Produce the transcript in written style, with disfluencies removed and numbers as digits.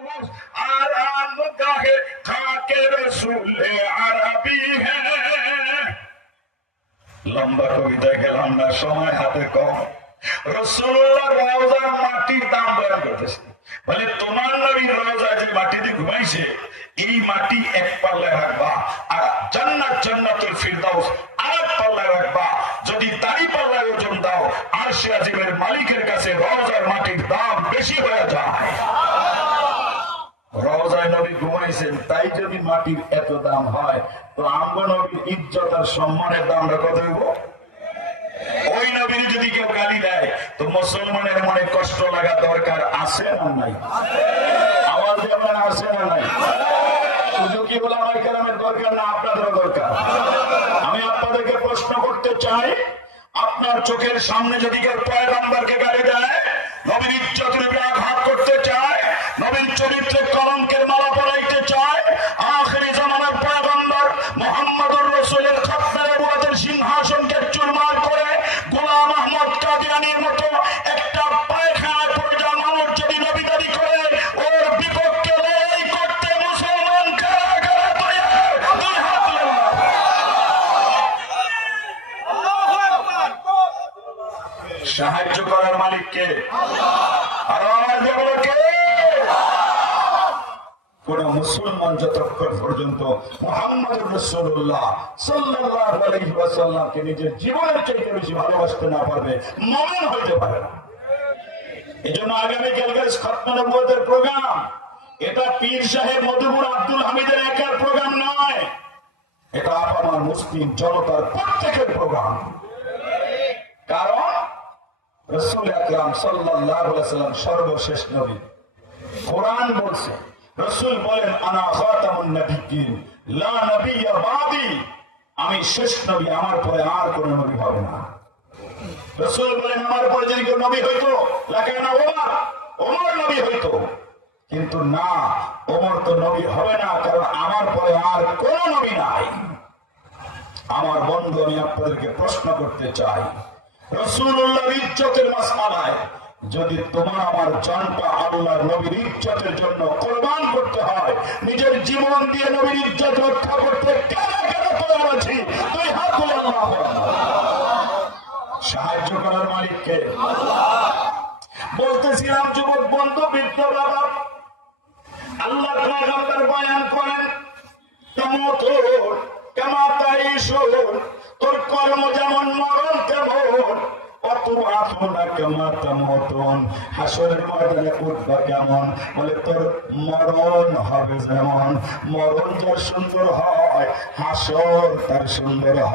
आराम गाहे खाके रसूले আরবি হ্যাঁ। লম্বা কবিতা গেলাম না, সময় হাতে কম। রাসূলুল্লাহ রওজার মাটির দাম বয়ান করতেছে, বলে তোমার নবীর রওজা যে মাটিতে ঘুমাইছে এই মাটি এক পাল্লায় রাখবা, আর জান্নাত জান্নাতুল ফিরদাউস আরেক পাল্লায় রাখবা। যদি তারই পাল্লায় ওজন দাও আরশে আজিমের মালিকের কাছে রওজার মাটির দাম বেশি হয়ে যায়। রওজায় নবী ঘুমাইছেন, তাই যদি মাটির এত দাম হয় তো আমরা নবীর ইজ্জত আর সম্মানের দামটা কত হইব? ওই নবীর যদি কেউ গালি দেয় তো মুসলমানের মনে কষ্ট লাগা দরকার আছে না নাই? আওয়াজ দেবেন আছে না নাই? শুধু কি বলে আমার কালামের দরকার না, আপনাদেরও দরকার। আমি আপনাদেরকে প্রশ্ন করতে চাই, আপনার চোখের সামনে যদি কেউ পয়গম্বরকে গালি দেয়, নবীর ইজ্জতের উপরে আঘাত করতে চায়, নবীর চরিত্রে কলঙ্কের মালা পরাইতে চায়, আখিরি জামানার পয়গম্বর মুহাম্মদুর রাসূলের খাতনা নবুয়তের সিংহাসনকে চুরমার করে গোলাম আহমদ কাদিয়ানীর মতো একটা পায়খানায় পড়ে যাওয়া মানুষ যদি নবী দাবি করে, ওর বিপক্ষে লড়াই করতে মুসলমান কারা কারা তৈরি? দুই হাত তুলে সাহায্য করার মালিককে আর আমার দেবকে। কোন মুসলমান যতক্ষণ পর্যন্ত মুহাম্মদুর রাসূলুল্লাহ সাল্লাল্লাহু আলাইহি ওয়াসাল্লামকে নিজের জীবনের চাইতে বেশি ভালোবাসতে না পারবে, মুমিন হতে পারে না। এজন্য আগামী কালকের খাতনা নবুয়তের প্রোগ্রাম, এটা পীর সাহেব মধুপুর আব্দুল হামিদের একার প্রোগ্রাম নয়, এটা আমার মুসলিম জনতার প্রত্যেকের প্রোগ্রাম। কারণ রাসূল আকরাম সাল্লাল্লাহু আলাইহি ওয়াসাল্লাম সর্বশেষ নবী। কোরআন বলছে, রাসূল বলেন আনা খাতামুন নবিয়্যিন লা নবিয়্যা বাদি, আমি শেষ নবী, আমার পরে আর কোন নবী হবে না। রাসূল বলেন আমার পরে যদি কেউ নবী হইতো লাকানা ওমর, ওমর নবী হইতো, কিন্তু না, ওমর তো নবী হবে না, কারণ আমার পরে আর কোন নবী নাই। আমার বন্ধু, আমি আপনাদেরকে প্রশ্ন করতে চাই, রাসূলুল্লাহর ইজ্জতের মাসআলায় যদি তোমার আমার জানটা আল্লাহর নবীর ইজ্জতের জন্য কোরবান করতে হয়, নিজের জীবন দিয়ে নবীর ইজ্জত রক্ষা করতে কেন কেন তৈরি আছি? দুই হাত তুলে আল্লাহু আকবার। সাহায্য করার মালিককে বলতেছিলাম, যুবক বন্ধু, বৃদ্ধ বাবা, আল্লাহ পয়গম্বর বয়ান করেন তমত কামা তাইশুন, তোর কর্ম যেমন মরণ তেমন, হাসরের ময়দানে উঠবা কেমন, বলে তোর মরণ হবে যেমন। মরণ যার সুন্দর হয় হাসর তার সুন্দর হয়।